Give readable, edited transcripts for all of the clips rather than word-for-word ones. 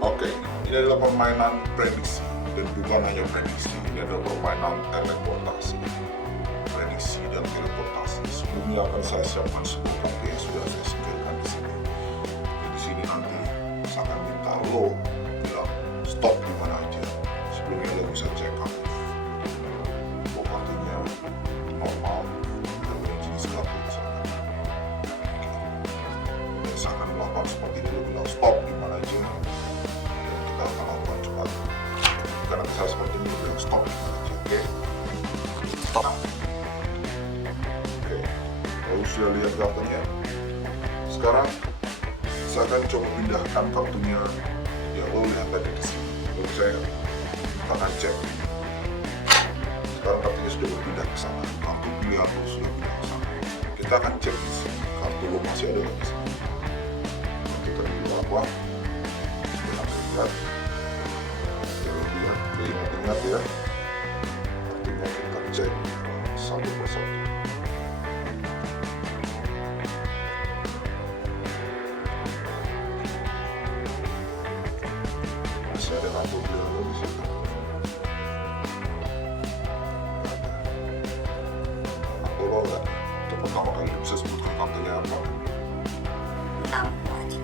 Oke, ini adalah permainan prediksi. Dan bukan hanya prediksi, ini adalah permainan teleportasi. Prediksi dan teleportasi. Sebelumnya akan saya siapkan sebuah kartu yang sudah saya singkirkan di sini. Di sini nanti saya akan minta lo bilang stop di mana aja. Sebelumnya lo bisa cek bahwa kartunya normal dan jenis kartu di sana. Dan saya akan melakukan seperti ini, lo bilang stop di mana aja. Dan kita akan lakukan cepat. Karena saya seperti ini, lo bilang stop di mana aja. Oke? Stop. Lalu sudah lihat kartunya. Sekarang saya akan coba pindahkan kartunya. Ya lo lihat tadi di sini. Lalu saya akan cek. Sekarang kartunya sudah berpindah ke sana. Kartu pilihan lo sudah pindah ke sana. Kita akan cek di sini. Kartu lo masih ada nggak di sini? Kartu tadi lo apa? Ingat. Ingat ya. Kartunya kita cek satu persatu. Masih ada kartu pilihan lo di situ. Kartu lo nggak? Untuk pertama kali bisa sebutkan kartunya apa? 6 wajib.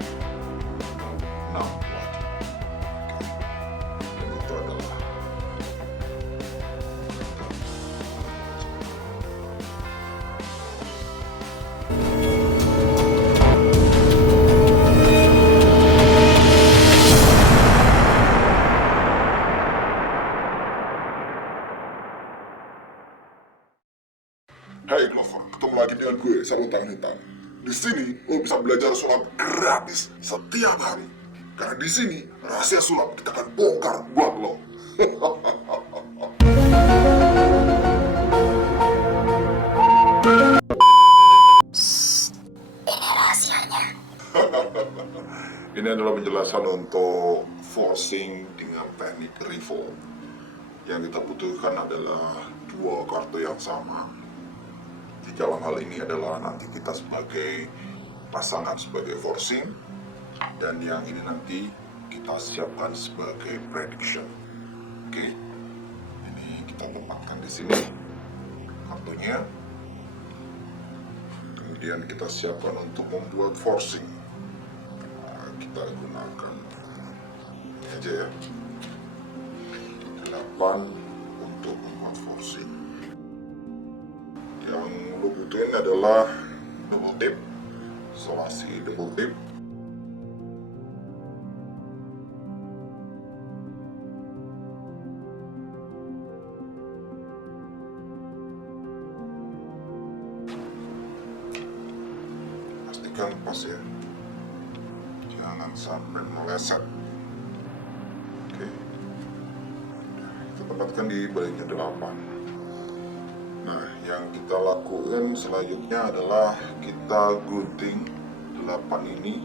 Dan itu adalah Hai Clover, ketemu lagi dengan gue, Salutan Hitam. Di sini lo bisa belajar sulap gratis setiap hari. Karena di sini rahasia sulap kita akan bongkar buat lo. Ini rahasianya. Ini adalah penjelasan untuk forcing dengan teknik riffle. Yang kita butuhkan adalah dua kartu yang sama. Di dalam hal ini adalah nanti kita sebagai pasangan sebagai forcing, dan yang ini nanti kita siapkan sebagai prediction. Oke, ini kita tempatkan di sini kartunya. Kemudian kita siapkan untuk membuat forcing. Nah, kita gunakan ini aja ya, 8 untuk membuat forcing. Yang lo butuhin adalah double tip, selasi double tip, pastikan pas ya, jangan sampai meleset. Oke, kita tempatkan di baliknya 8. Nah, yang kita lakukan selanjutnya adalah kita gunting 8 ini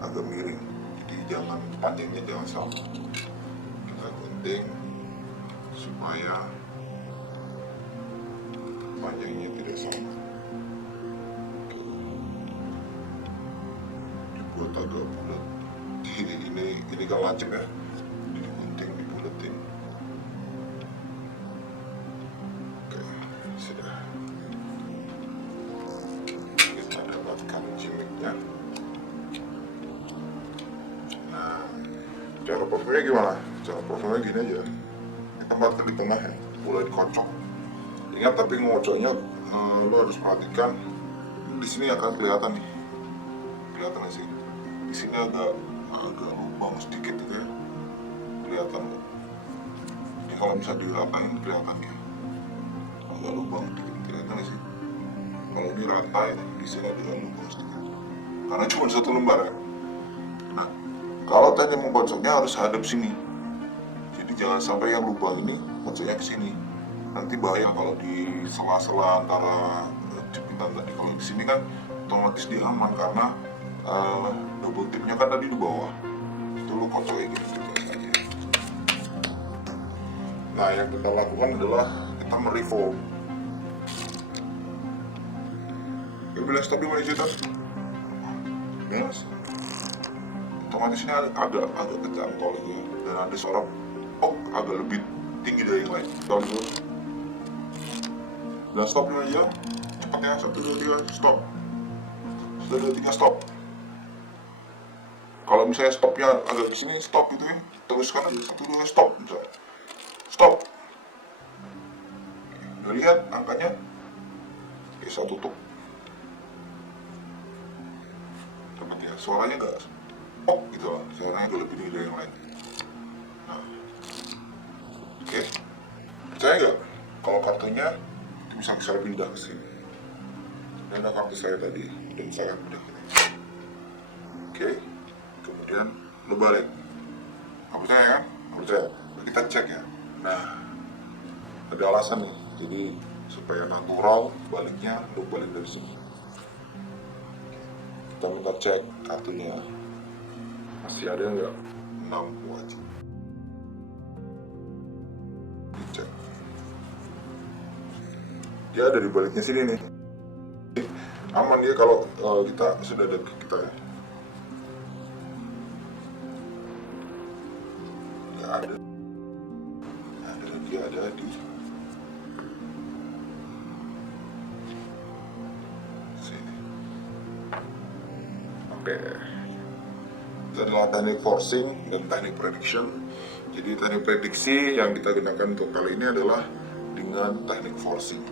agak miring. Jadi jangan panjangnya jangan sama. Kita gunting supaya panjangnya tidak sama. Dibuat agak bulat. Ini kan lancip ya. Digunting, dibuletin. Sudah kita dapatkan gimmicknya. Nah, cara perfumnya gimana? Cara perfumnya gini aja, tempatkan di tengah ya, mulai dikocok. Ingat tapi ngocoknya lo harus perhatikan. Di sini akan kelihatan nih, kelihatan nggak sih? Di sini agak lubang sedikit gitu ya, kelihatan. Ini kalau bisa diratain kelihatan ya. Agak lubang sedikit, kelihatan sih. Kalau ini rata ya, di sini ada lubang sedikit. Karena cuma satu lembar ya. Nah, kalau teknik mengkocoknya harus hadap sini. Jadi jangan sampai yang lubang ini kocoknya ke sini. Nanti bahaya kalau di sela-sela antara jepitan tadi. Kalau di sini kan otomatis dia aman karena double tipnya kan tadi di bawah. Itu lu kocoknya gitu aja. Nah, yang kita lakukan adalah kita meriffle. Bilang stop di mana cerita? Yes. Kita otomatis ini agak kecantol gitu ya. Dan ada seorang agak lebih tinggi dari yang lain. Tahu dulu. Dan stopnya aja cepatnya 1, 2, 3 stop. 1, 2, 3 stop. Kalau misalnya stopnya agak di sini stop gitu ya, teruskan 1, 2 stop misalnya. Stop. Lihat angkanya. Oke, saya tutup. Dapat ya, suaranya enggak gitu lah, suaranya agak lebih tinggi dari yang lain. Nah, oke. Percaya nggak kalau kartunya itu bisa saya pindah ke sini. Dan kartu saya tadi udah saya pindah ke sini. Oke. Kemudian lo balik. Nggak percaya kan? Nggak percaya. Kita cek ya. Nah, ada alasan nih. Jadi supaya natural baliknya lo balik dari sini. Kita minta cek kartunya masih ada nggak 6 wajib. Dicek. Dia ada di baliknya sini nih. Aman dia kalau kita sudah ada kita ya. Ada di sini. Oke. Itu adalah teknik forcing dan teknik prediction. Jadi teknik prediksi yang kita gunakan untuk kali ini adalah dengan teknik forcing.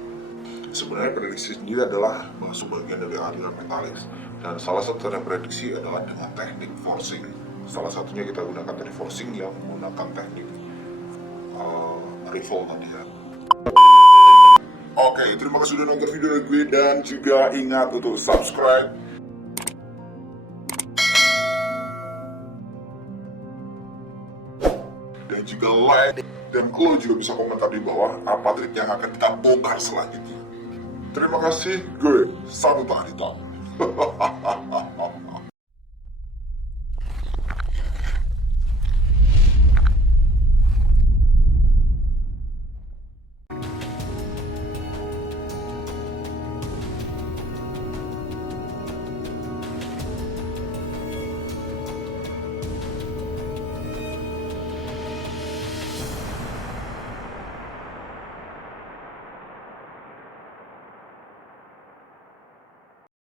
Sebenarnya prediksi sendiri adalah masuk bagian dari aliran mentalis, dan salah satu teknik prediksi adalah dengan teknik forcing. Salah satunya kita gunakan teknik forcing yang menggunakan teknik riffle tadi ya. Oke, terima kasih sudah nonton video dari gue, dan juga ingat untuk subscribe dan juga like, dan lo juga bisa komentar di bawah apa trik yang akan kita bongkar selanjutnya. Terima kasih, gue Satu Tertentu.